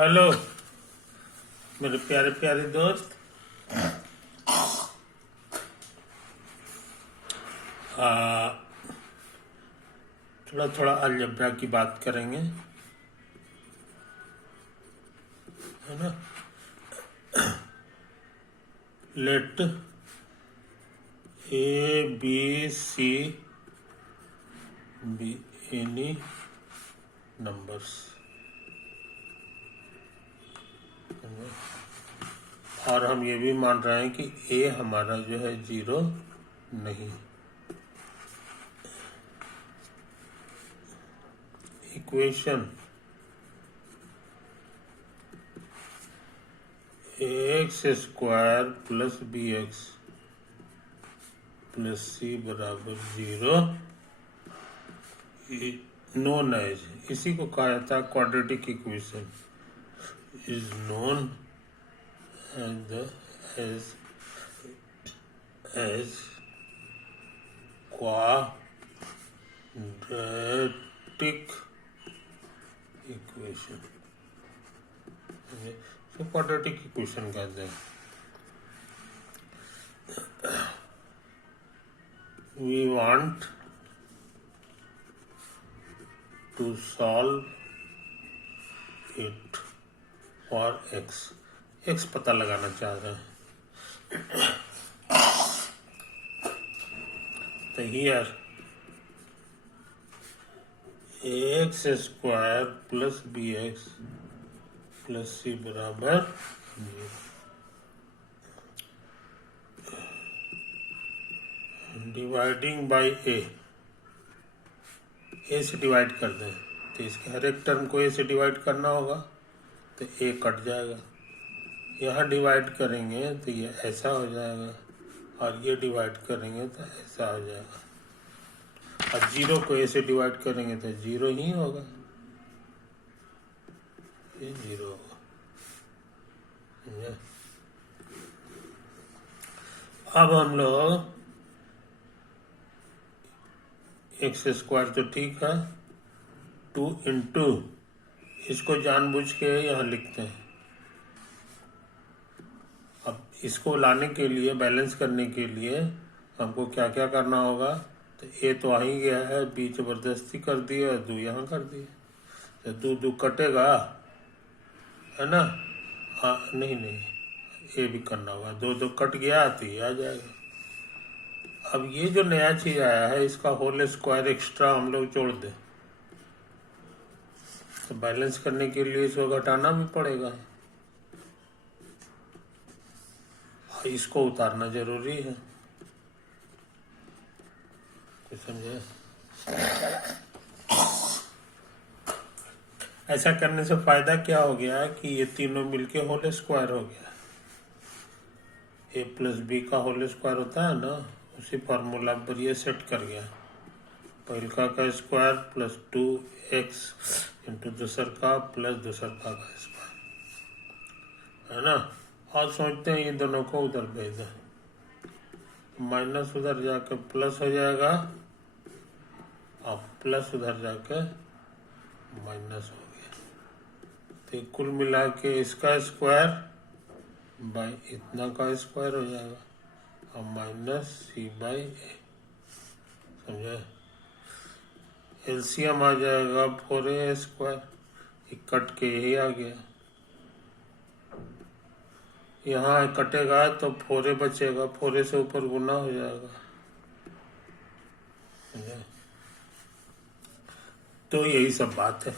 Hello मेरे प्यारे प्यारे दोस्त। थोड़ा थोड़ा अलजबरा की बात करेंगे, है ना। Let A B C be any numbers, और हम ये भी मान रहे हैं कि ए हमारा जो है 0 नहीं। Equation x square plus b x plus c बराबर 0 नोन एज, इसी को कहा जाता है quadratic equation, is known as quadratic equation. तो क्वाड्रेटिक इक्वेशन कहते हैं। We want to solve it for x पता लगाना चाह रहे हैं। तो here x square plus b x plus c बराबर डिवाइडिंग बाई ए से डिवाइड कर दें तो इसके हर एक टर्म को ए से डिवाइड करना होगा, तो ए कट जाएगा। यहाँ डिवाइड करेंगे तो ये ऐसा हो जाएगा, और ये डिवाइड करेंगे तो ऐसा हो जाएगा, और 0 को ए से डिवाइड करेंगे तो 0 ही होगा, ये 0 होगा। अब हम लोग एक्स स्क्वायर तो ठीक है, 2 इंटू इसको जानबूझ के यहाँ लिखते हैं। अब इसको लाने के लिए, बैलेंस करने के लिए हमको क्या क्या करना होगा, तो ए तो आ ही गया है, बी जबरदस्ती कर दिया, 2 यहाँ कर दिया, तो 2 कटेगा, है ना। हाँ नहीं, ए भी करना होगा, 2 कट गया तो ये आ जाएगा। अब ये जो नया चीज आया है, इसका होल स्क्वायर एक्स्ट्रा हम लोग जोड़ दें, तो बैलेंस करने के लिए इसको घटाना भी पड़ेगा, इसको उतारना जरूरी है। कुछ समझे? ऐसा करने से फायदा क्या हो गया कि ये तीनों मिलके होल स्क्वायर हो गया। ए प्लस बी का होल स्क्वायर होता है ना, उसी फार्मूला पर ये सेट कर गया। पहलका का स्क्वायर प्लस 2x इंटू दूसर का प्लस दूसर का स्क्वायर, है ना। और सोचते हैं ये दोनों को उधर भेज दें, माइनस उधर जाकर प्लस हो जाएगा, और प्लस उधर जाकर माइनस हो गया। तो कुल मिला के इसका स्क्वायर बाई इतना का स्क्वायर हो जाएगा, और माइनस सी बाई ए, समझे। एलसीएम आ जाएगा 4a स्क्वायर, कट के यही आ गया, यहाँ कटेगा तो 4a बचेगा, 4a से ऊपर गुना हो जाएगा, समझे। तो यही सब बात है,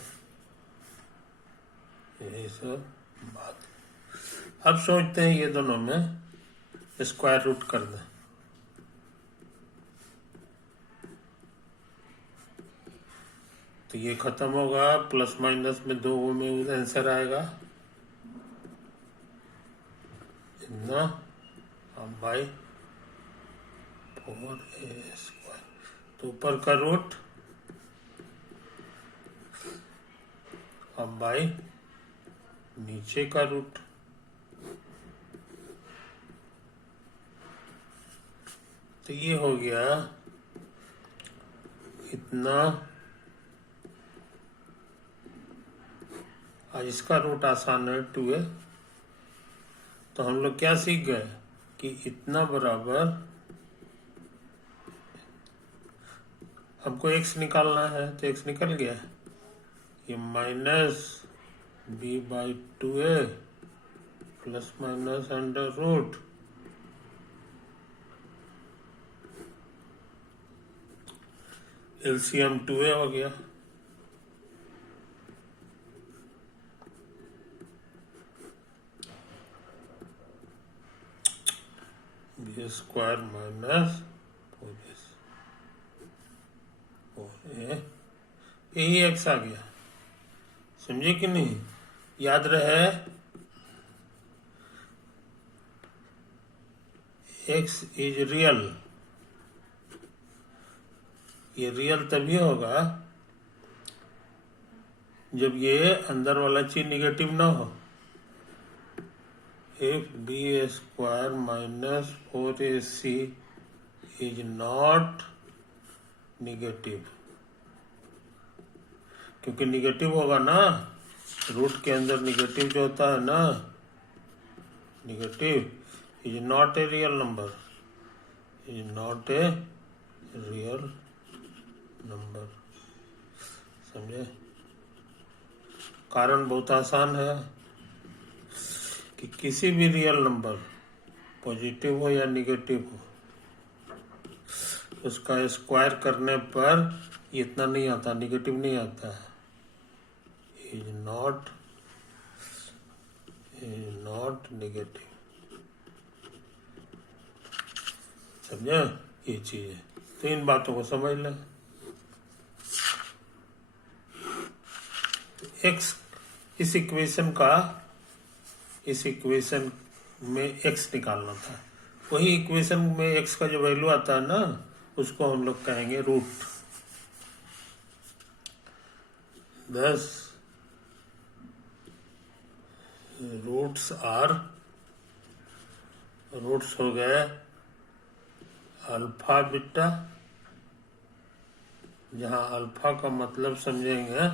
यही सब बात है। अब सोचते हैं ये दोनों में स्क्वायर रूट कर दें, तो ये खत्म होगा, प्लस माइनस में 2 में आंसर आएगा इतना, अब बाई 4a स्क्वायर, तो ऊपर का रूट, अब बाई नीचे का रूट, तो ये हो गया इतना आज इसका रूट आसान है 2a। तो हम लोग क्या सीख गए कि इतना बराबर हमको x निकालना है, तो x निकल गया। ये minus b/2a plus minus under root LCM 2a हो गया। बी स्क्वायर माइनस 4a, यही एक्स आ गया। समझे कि नहीं? याद रहे एक्स इज रियल। ये रियल तभी होगा जब ये अंदर वाला चीज निगेटिव ना हो। if b square minus 4ac is not negative, क्योंकि निगेटिव होगा ना, रूट के अंदर निगेटिव जो होता है ना, negative is not a real number, is not a real number. समझे? कारण बहुत आसान है कि किसी भी रियल नंबर पॉजिटिव हो या निगेटिव हो, उसका स्क्वायर करने पर इतना नहीं आता, निगेटिव नहीं आता है। Is not negative. समझे? ये चीज है, तो इन बातों को समझ लें। एक्स इस इक्वेशन में x निकालना था। वही इक्वेशन में x का जो वैल्यू आता है ना, उसको हम लोग कहेंगे रूट। 10 रूट्स हो गए अल्फा बीटा, जहां अल्फा का मतलब समझेंगे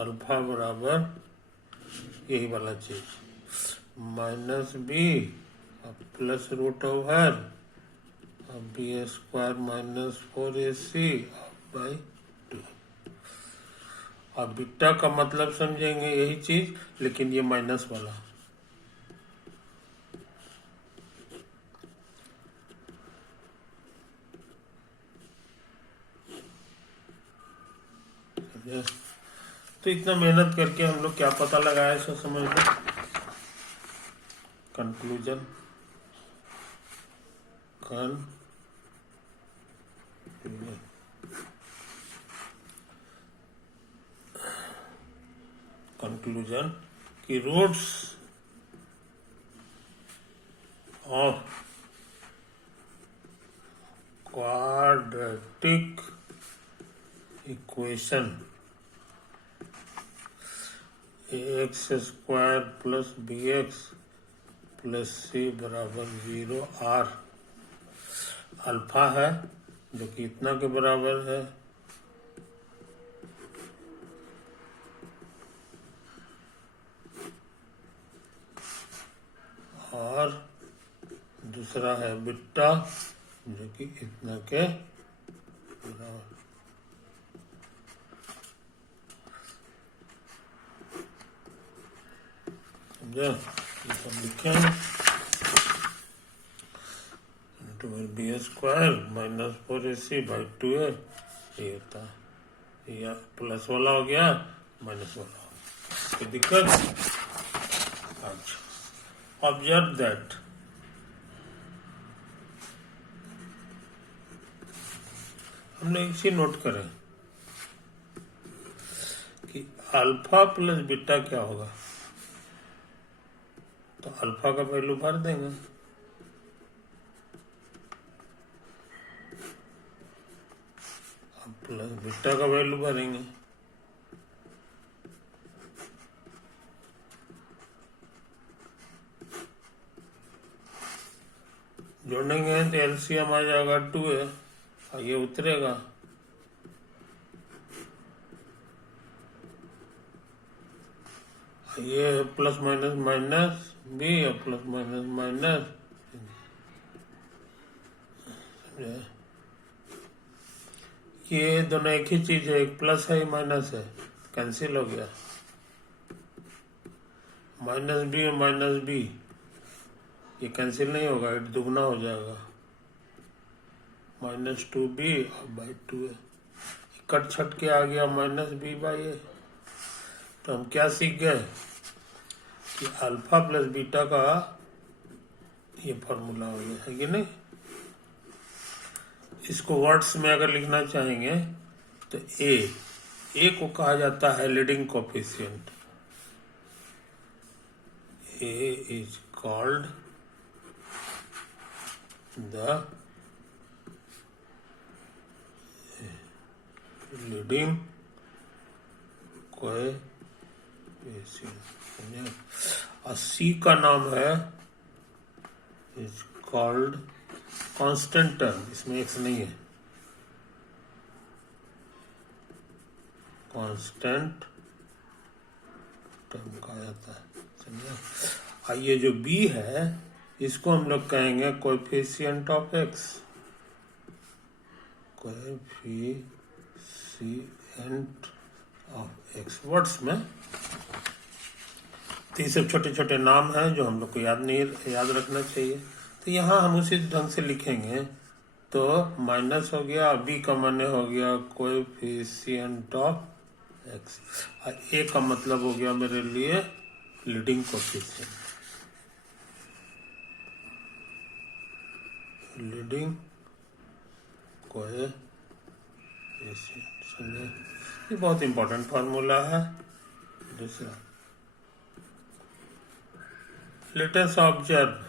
अल्फा बराबर यही वाला चीज minus B plus root over B square minus 4ac by 2। अब बीटा का मतलब समझेंगे यही चीज, लेकिन ये माइनस वाला। तो इतना मेहनत करके हम लोग क्या पता लगाया, इसको समझ लो। कंक्लूजन कि roots of quadratic equation x square plus b x plus c बराबर 0 आर अल्फा है, जो कि इतना के बराबर है। और दूसरा है बीटा, जो कि इतना के बराबर। लिखें B square minus 4ac by 2a, ये होता है। या प्लस वाला हो गया माइनस वाला हो गया, कोई दिक्कत? अच्छा, ऑब्जर्व दैट हमने इसी नोट करें कि अल्फा प्लस बीटा क्या होगा। तो अल्फा का वैल्यू भर देंगे, अब प्लस बीटा का वैल्यू भरेंगे। जोड़ेंगे तो एलसीएम आ जाएगा 2a, ये उतरेगा ये प्लस माइनस माइनस बी और प्लस माइनस माइनस, ये दोनों एक ही चीज है, एक प्लस है माइनस है, कैंसिल हो गया। माइनस बी और माइनस बी ये कैंसिल नहीं होगा, ये दुगना हो जाएगा, माइनस टू बी और बाई टू है, कट छट के आ गया माइनस बी बाई ए। तो हम क्या सीख गए कि अल्फा प्लस बीटा का ये फॉर्मूला हो गया है कि नहीं। इसको वर्ड्स में अगर लिखना चाहेंगे तो ए को कहा जाता है leading coefficient, A is called the leading coefficient, और सी का नाम है इज कॉल्ड कांस्टेंट टर्म, इसमें एक्स नहीं है, कांस्टेंट टर्म कहा जाता है, समझे। और ये जो बी है इसको हम लोग कहेंगे coefficient of x, coefficient of x words में। तो ये सब छोटे छोटे नाम हैं जो हम लोग को याद रखना चाहिए। तो यहाँ हम उसी ढंग से लिखेंगे, तो माइनस हो गया, बी का माने हो गया कोएफिशिएंट ऑफ एक्स, और ए का मतलब हो गया मेरे लिए लीडिंग कोएफिशिएंट, लीडिंग कोएफिशिएंट, समझे। ये बहुत इंपॉर्टेंट फार्मूला है। दूसरा, लेट अस ऑब्जर्व,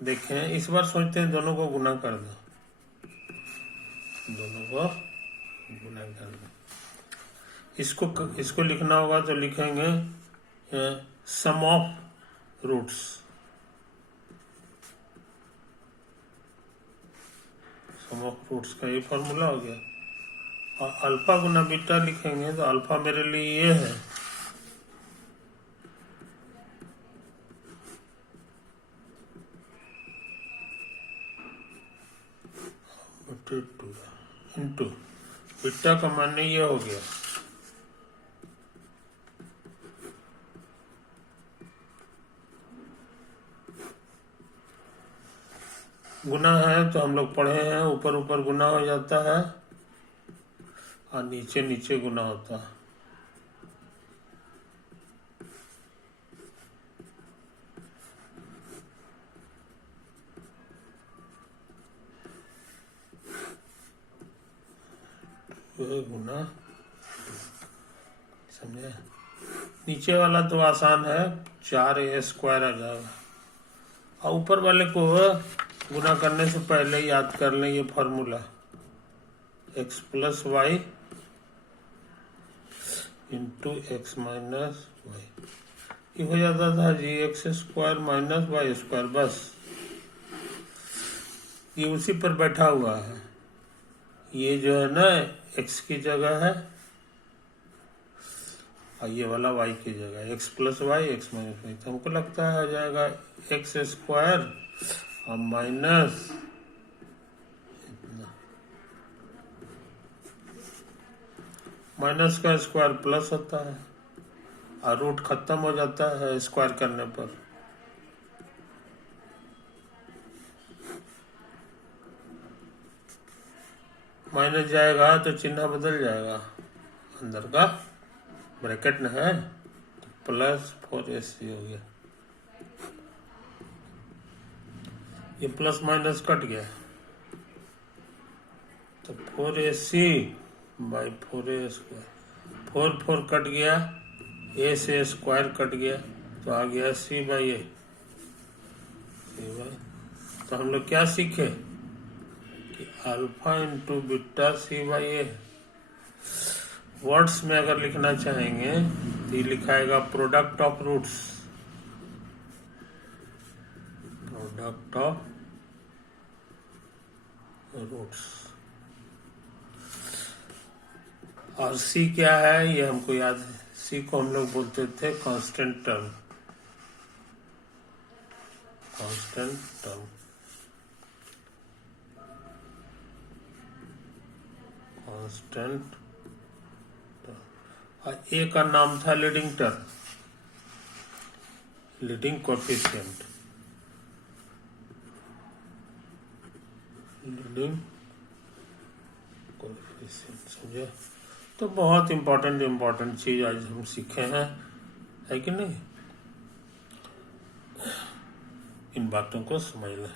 देखें इस बार सोचते हैं दोनों को गुना कर दो, दोनों को गुना कर दो। इसको लिखना होगा तो लिखेंगे sum of roots, sum of roots का ये फॉर्मूला हो गया। और अल्फा गुना बीटा लिखेंगे तो अल्फा मेरे लिए ये है, इंटू बीटा का माने ये हो गया, गुना है तो हम लोग पढ़े हैं ऊपर ऊपर गुना हो जाता है और नीचे नीचे गुना होता है। गुना, समझे। नीचे वाला तो आसान है, 4a स्क्वायर आ जाएगा, और ऊपर वाले को गुना करने से पहले याद कर लें ये formula, x plus y into x minus y, ये हो जाता था जी x square minus y square, बस ये उसी पर बैठा हुआ है। ये जो है ना x की जगह है और ये वाला y की जगह है, x plus Y X minus Y, तो हमको लगता है आ जाएगा एक्स स्क्वायर और माइनस माइनस का स्क्वायर प्लस होता है और रूट खत्म हो जाता है स्क्वायर करने पर। माइनस जाएगा तो चिन्ह बदल जाएगा, अंदर का ब्रैकेट में है तो प्लस 4ac हो गया, ये प्लस माइनस कट गया तो 4ac by 4a square, 4 cut गया, a से स्क्वायर कट गया तो आ गया c बाई ए। तो हम लोग क्या सीखे कि alpha into beta C by A. Words में अगर लिखना चाहेंगे तो ये लिखाएगा product of roots, product of roots. और सी क्या है ये हमको याद है, सी को हम लोग बोलते थे constant term, constant term, constant term. A का नाम था leading term, leading coefficient, leading coefficient, समझे? तो बहुत इम्पोर्टेंट चीज आज हम सीखे हैं, है कि नहीं? इन बातों को समझ लें।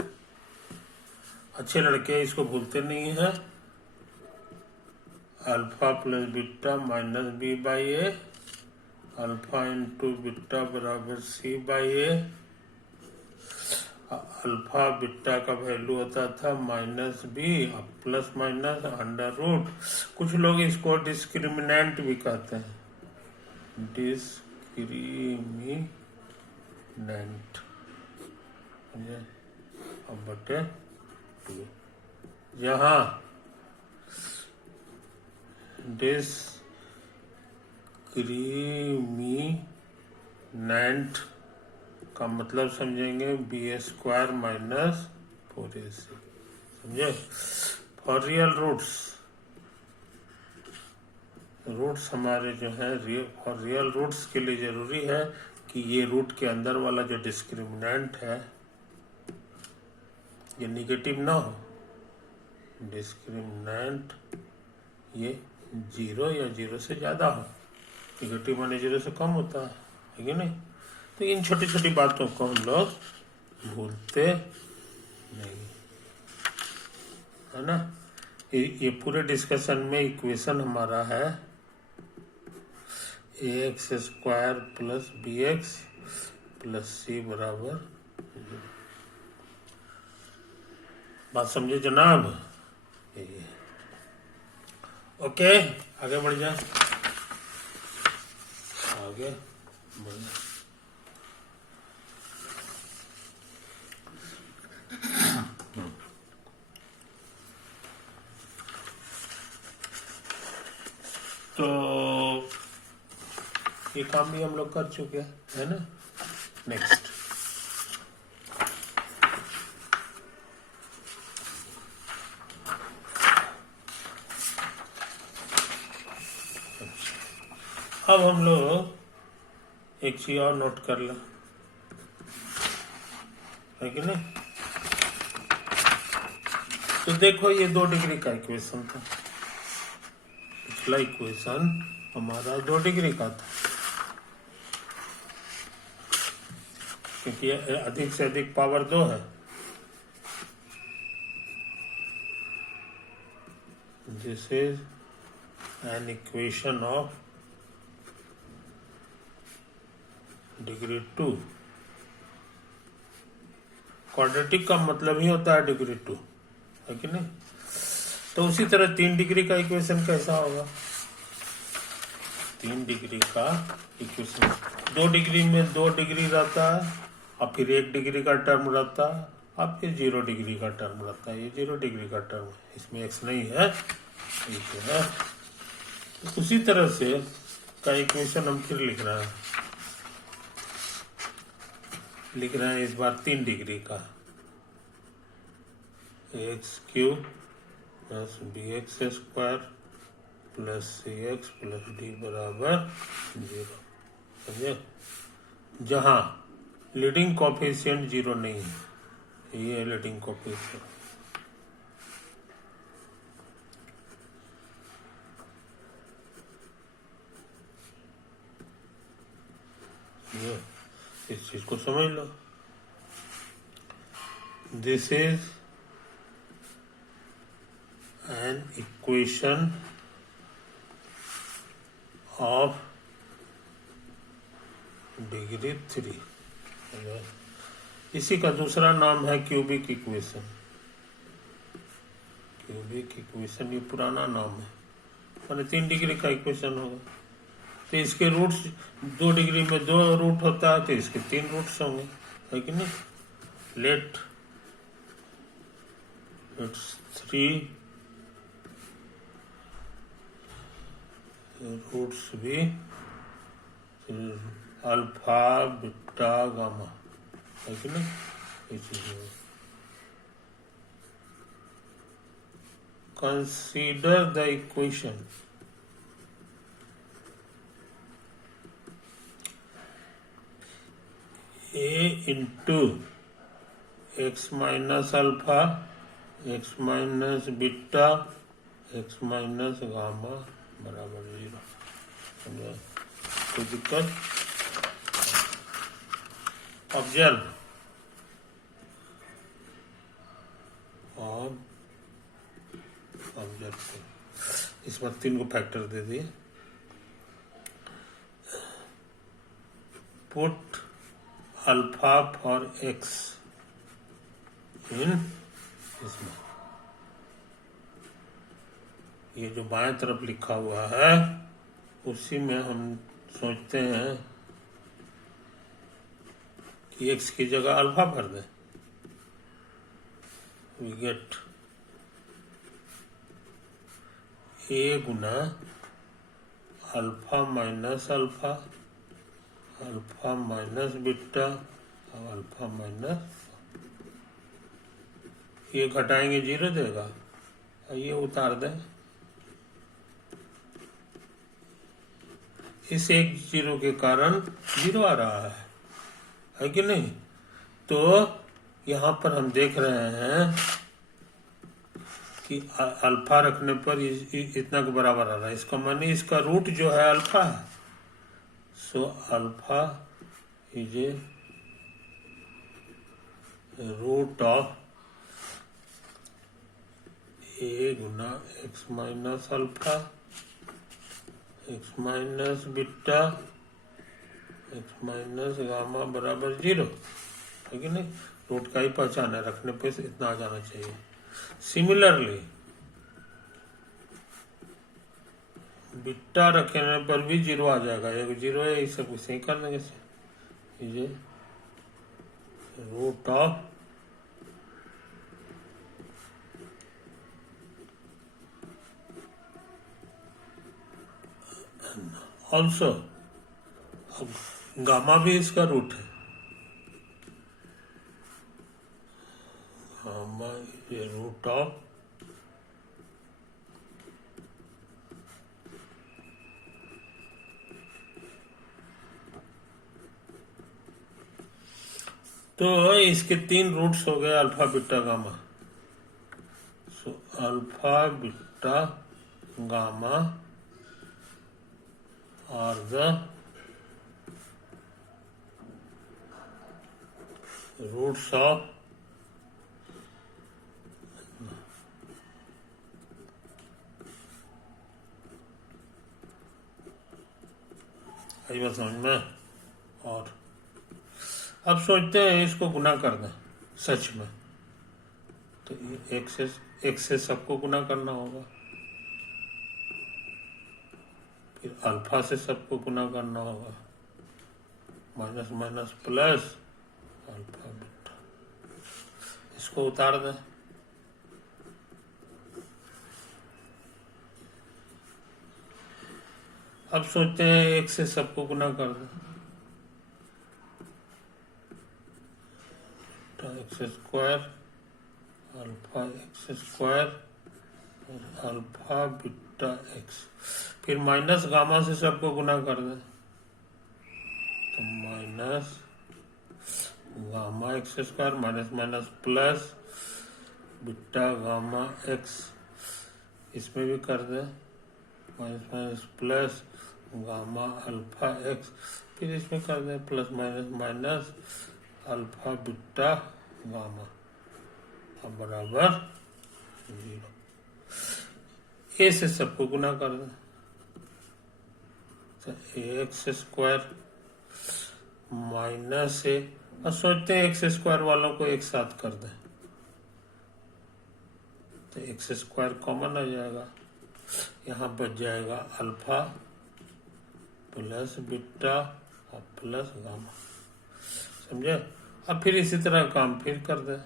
अच्छे लड़के इसको भूलते नहीं हैं। Alpha plus beta minus B by A, alpha into beta बराबर C by A. Alpha beta का वैल्यू होता था minus B, plus minus under root. कुछ लोग इसको डिस्क्रिमिनेंट भी कहते हैं, डिस्क्रिमिनेंट, अब बटे 2, जहां डिस्क्रिमिनेंट का मतलब समझेंगे बी स्क्वायर माइनस 4ac, समझे? फॉर रियल रूट्स हमारे जो है फॉर रियल रूट्स के लिए जरूरी है कि ये रूट के अंदर वाला जो डिस्क्रिमिनेंट है ये निगेटिव ना हो। डिस्क्रिमिनेंट ये 0 या 0 से ज्यादा हो, निगेटिव माने 0 से कम होता है कि नहीं? तो इन छोटी छोटी बातों को हम लोग भूलते नहीं, है ना? ये पूरे डिस्कशन में इक्वेशन हमारा है ax square plus bx plus c बराबर 0। बात समझे जनाब? ओके, आगे बढ़ जाए, आगे बढ़ जाए। तो ये काम भी हम लोग कर चुके हैं, है ना? नेक्स्ट, अब हम लोग एक चीज और नोट कर लें, है कि नहीं? तो देखो ये 2 डिग्री का इक्वेशन था, पिछला इक्वेशन हमारा 2 डिग्री का था, क्योंकि अधिक से अधिक पावर 2 है। This is an equation of degree 2। Quadratic का मतलब ही होता है डिग्री 2, है कि नहीं? तो उसी तरह 3 डिग्री का इक्वेशन कैसा होगा? 3 डिग्री का इक्वेशन 2 डिग्री में 2 डिग्री रहता है, और फिर 1 डिग्री का टर्म रहता है, और फिर 0 डिग्री का टर्म रहता है। ये 0 डिग्री का टर्म है, इसमें x नहीं है, ये है। तो उसी तरह से का इक्वेशन हम फिर लिख रहे हैं इस बार 3 डिग्री का, x³ plus bx square plus cx plus d बराबर 0, समझे? जहां लीडिंग कोएफिशिएंट 0 नहीं है, ये है लीडिंग कोएफिशिएंट। ये इस चीज को समझ लो। This is an equation of degree 3। इसी का दूसरा नाम है क्यूबिक इक्वेशन। क्यूबिक इक्वेशन ये पुराना नाम है, माने 3 डिग्री का इक्वेशन होगा। तो इसके रूट्स 2 डिग्री में 2 रूट होता है, तो इसके 3 रूट्स होंगे, है कि नहीं? लेट इट्स 3 रूट्स भी फिर अल्फा बीटा गामा है कि नहीं, ये चीज। Consider the equation A into x minus alpha X minus beta X minus gamma बराबर 0। समझा? कोई दिक्कत? ऑब्जर्व और ऑब्जर्व करो। इस बार 3 को फैक्टर दे दिए। पुट अल्फा फॉर एक्स इन इसमें, ये जो बाएं तरफ लिखा हुआ है उसी में हम सोचते हैं कि एक्स की जगह अल्फा भर दें। वी गेट ए गुना alpha minus alpha alpha minus beta और अल्फा माइनस, ये घटाएंगे 0 देगा और ये उतार दें। इस एक 0 के कारण 0 आ रहा है कि नहीं? तो यहाँ पर हम देख रहे हैं कि अल्फा रखने पर इतना के बराबर आ रहा है। इसका माने इसका रूट जो है अल्फा है। So alpha is a root of A गुना X minus alpha X minus beta X minus gamma बराबर 0 है कि नहीं? रूट का ही पहचान है, रखने पे से इतना आ जाना चाहिए। सिमिलरली बीटा रखने पर भी 0 आ जाएगा। एक 0 है, इसे कुछ नहीं कर देंगे। ये रूट ऑफ ऑल्सो, गामा भी इसका रूट है। गामा ये रूट ऑफ तो इसके 3 रूट्स हो गए alpha beta gamma. So alpha beta gamma are the roots of आई बात समझ में। और अब सोचते हैं इसको गुना कर दें सच में, तो एक से सबको गुना करना होगा, फिर अल्फा से सबको गुना करना होगा, minus minus plus alpha beta, इसको उतार दें। अब सोचते हैं एक से सबको गुना कर दें, x square alpha x square और अल्फा बीटा एक्स, फिर माइनस गामा से सबको गुना कर दें, तो minus gamma x square minus minus plus beta gamma x, इसमें भी कर दें minus minus plus gamma alpha x, फिर इसमें कर दें plus minus minus alpha beta gamma बराबर 0। ए से सबको गुना कर दें, तो एक्स स्क्वायर माइनस ए, और सोचते हैं एक्स स्क्वायर वालों को एक साथ कर दें, तो एक्स स्क्वायर कॉमन आ जाएगा, यहाँ बच जाएगा अल्फा प्लस बीटा और प्लस गामा। समझे? अब फिर इसी तरह काम फिर कर दे,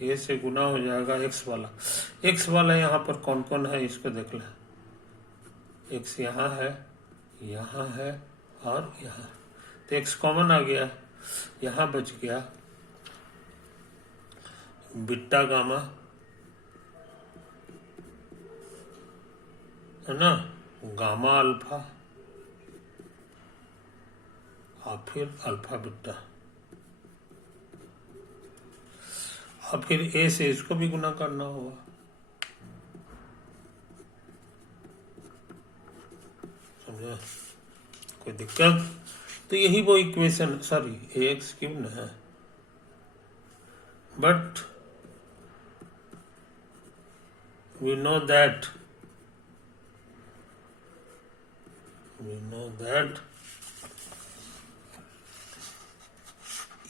ए से गुना हो जाएगा एक्स वाला। एक्स वाला यहाँ पर कौन कौन है इसको देख ले, एक्स यहाँ है और यहाँ तो x कॉमन आ गया, यहाँ बच गया बीटा गामा, है ना, गामा अल्फा और फिर अल्फा बीटा, और फिर a से इसको भी गुना करना होगा। समझा? कोई दिक्कत? तो यही वो इक्वेशन, सॉरी ax क्यूब न है, बट we know that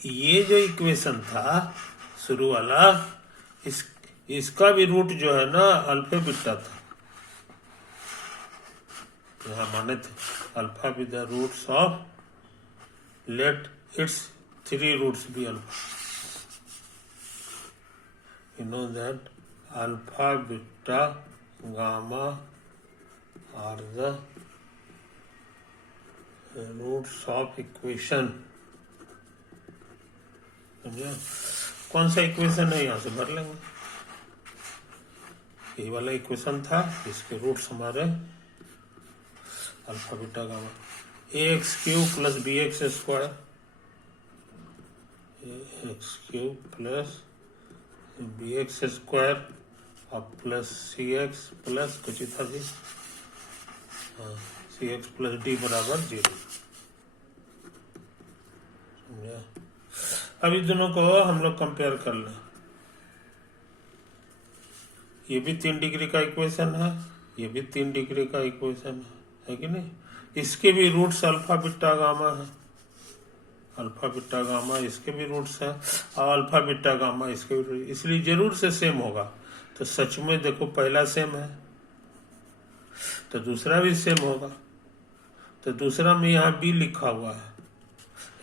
ये जो इक्वेशन था शुरू वाला, इसका भी रूट जो है ना अल्फा बीटा था। यहाँ माने थे alpha with the roots of, let it's 3 roots be alpha. You know that alpha beta gamma are the roots of equation. समझे? कौन सा इक्वेशन है यहाँ से भर लेंगे, ये वाला इक्वेशन था, इसके रूट्स हमारे alpha beta gamma, ax cube plus bx square, ax cube plus bx square और प्लस cx प्लस कुछ था जी, हाँ cx प्लस d बराबर 0। समझा? अब इस दोनों को हम लोग कंपेयर कर लें। ये भी 3 डिग्री का इक्वेशन है, ये भी 3 डिग्री का इक्वेशन है कि नहीं? इसके भी रूट्स अल्फा बीटा गामा है, अल्फा बीटा गामा इसके भी रूट्स हैं, और अल्फा बीटा गामा इसके भी, इसलिए जरूर से सेम होगा। तो सच में देखो पहला सेम है तो दूसरा भी सेम होगा। तो दूसरा में यहाँ b लिखा हुआ है,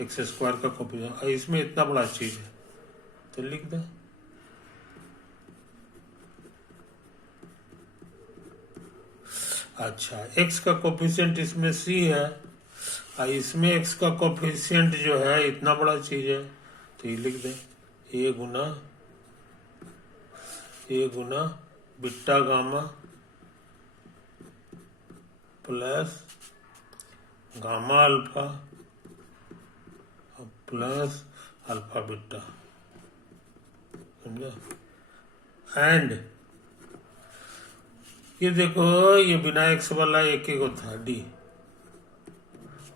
एक्स स्क्वायर का कोफिशिएंट, इसमें इतना बड़ा चीज है तो लिख दे। अच्छा, x का कोफिशिएंट इसमें c है और इसमें x का कोफिशिएंट जो है इतना बड़ा चीज है, तो ये लिख दे a Guna beta gamma plus gamma alpha plus alpha beta. समझा? एंड ये देखो, ये बिना एक्स वाला एक ही होता डी,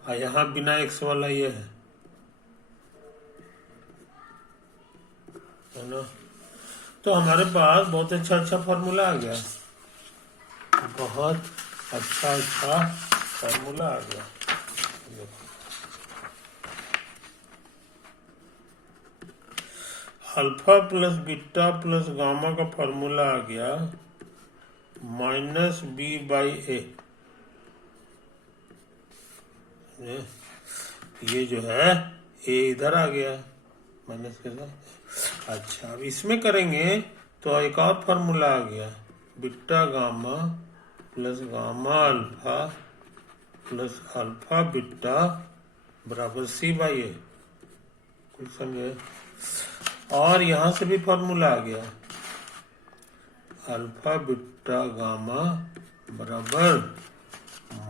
और यहाँ बिना एक्स वाला ये है ना। तो हमारे पास बहुत अच्छा फॉर्मूला आ गया, बहुत अच्छा फॉर्मूला आ गया। Alpha plus beta plus gamma का फॉर्मूला आ गया माइनस बी बाई ए। ये जो है ए इधर आ गया माइनस के साथ। अच्छा, अब इसमें करेंगे तो एक और फॉर्मूला आ गया, beta gamma plus gamma alpha plus alpha beta बराबर सी बाई ए। कुछ समझे? और यहां से भी फॉर्मूला आ गया, अल्फा बीटा गामा बराबर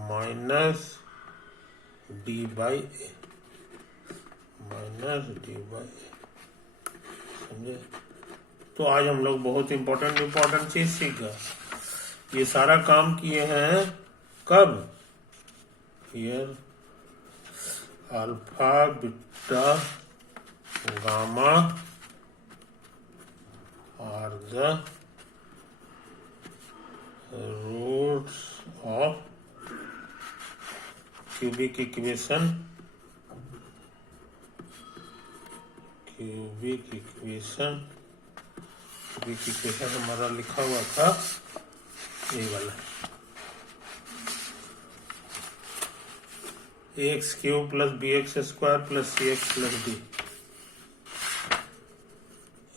minus d by a, minus d by a. समझे? तो आज हम लोग बहुत इम्पोर्टेंट चीज सीख गए। ये सारा काम किए हैं कब? Here alpha beta gamma are the roots of cubic equation हमारा लिखा हुआ था ये वाला, ax cube plus bx square plus cx plus d।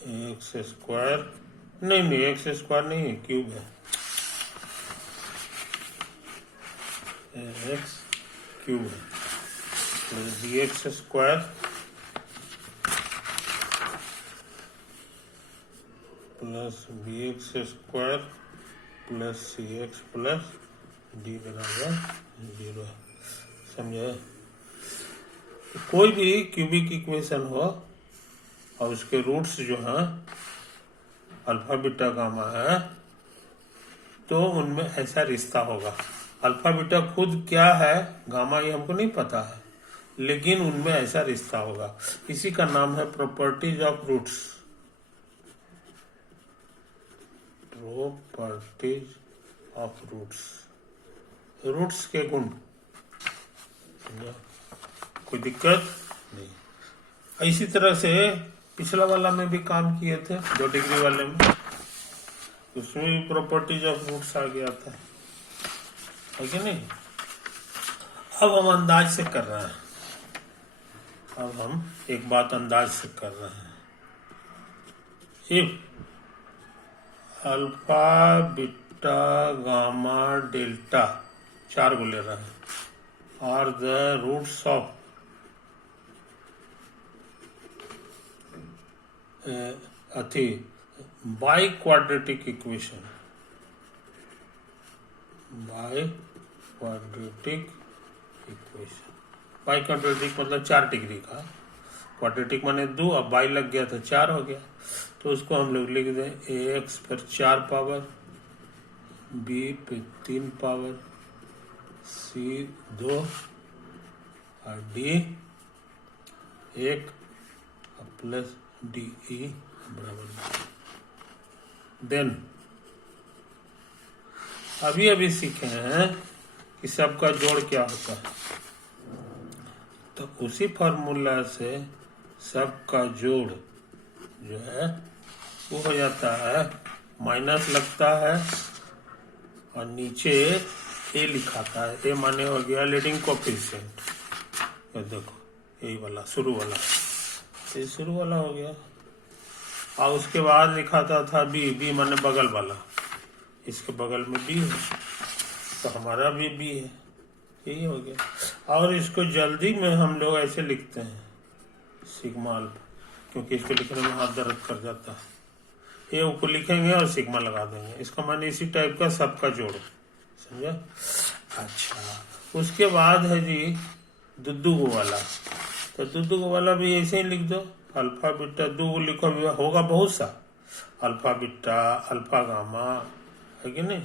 X square नहीं, एक्स स्क्वायर नहीं है, क्यूब है, एक्स क्यूब है। Plus b x square plus b x square plus c x plus d बराबर 0। समझे? तो कोई भी क्यूबिक इक्वेशन हो और उसके रूट्स जो हैं अल्फा बीटा गामा है, तो उनमें ऐसा रिश्ता होगा। अल्फा बीटा खुद क्या है, गामा, ये हमको नहीं पता है, लेकिन उनमें ऐसा रिश्ता होगा। इसी का नाम है properties of roots. Properties of roots, roots के गुण। कोई दिक्कत नहीं। इसी तरह से पिछला वाला में भी काम किए थे, 2 डिग्री वाले में, उसमें भी प्रॉपर्टीज ऑफ रूट्स आ गया था, है कि नहीं? अब हम अंदाज से कर रहे हैं। अब हम एक बात अंदाज से कर रहे हैं। If alpha beta gamma delta 4 को ले रहे हैं, are the roots of biquadratic equation, biquadratic equation. Biquadratic मतलब 4 डिग्री का, क्वाड्रेटिक माने 2, अब बाई लग गया तो 4 हो गया। तो उसको हम लोग लिख दें ए एक्स पर 4 पावर, बी पे 3 पावर, सी 2 और डी 1 प्लस डी ई बराबर। देन अभी सीखे हैं कि सबका जोड़ क्या होता है, तो उसी फॉर्मूला से सबका जोड़ जो है वो हो जाता है, माइनस लगता है और नीचे ए लिखाता है। ए माने हो गया लीडिंग कोएफिशिएंट। ये देखो यही वाला शुरू वाला, ये शुरू वाला हो गया। और उसके बाद लिखाता था बी, बी माने बगल वाला, इसके बगल में बी है तो हमारा भी बी है, यही हो गया। और इसको जल्दी में हम लोग ऐसे लिखते हैं सिग्मा अल्फा, क्योंकि इसको लिखने में हाथ दर्द कर जाता है। ए को लिखेंगे और सिग्मा लगा देंगे, इसका माने इसी टाइप का सबका जोड़, समझे? अच्छा, उसके बाद है जी दुद्दू वाला। तो दुद्दू वाला भी ऐसे ही लिख दो, अल्फा बीटा 2 लिखो, होगा बहुत सा, अल्फा बीटा अल्फा गामा, है कि नहीं?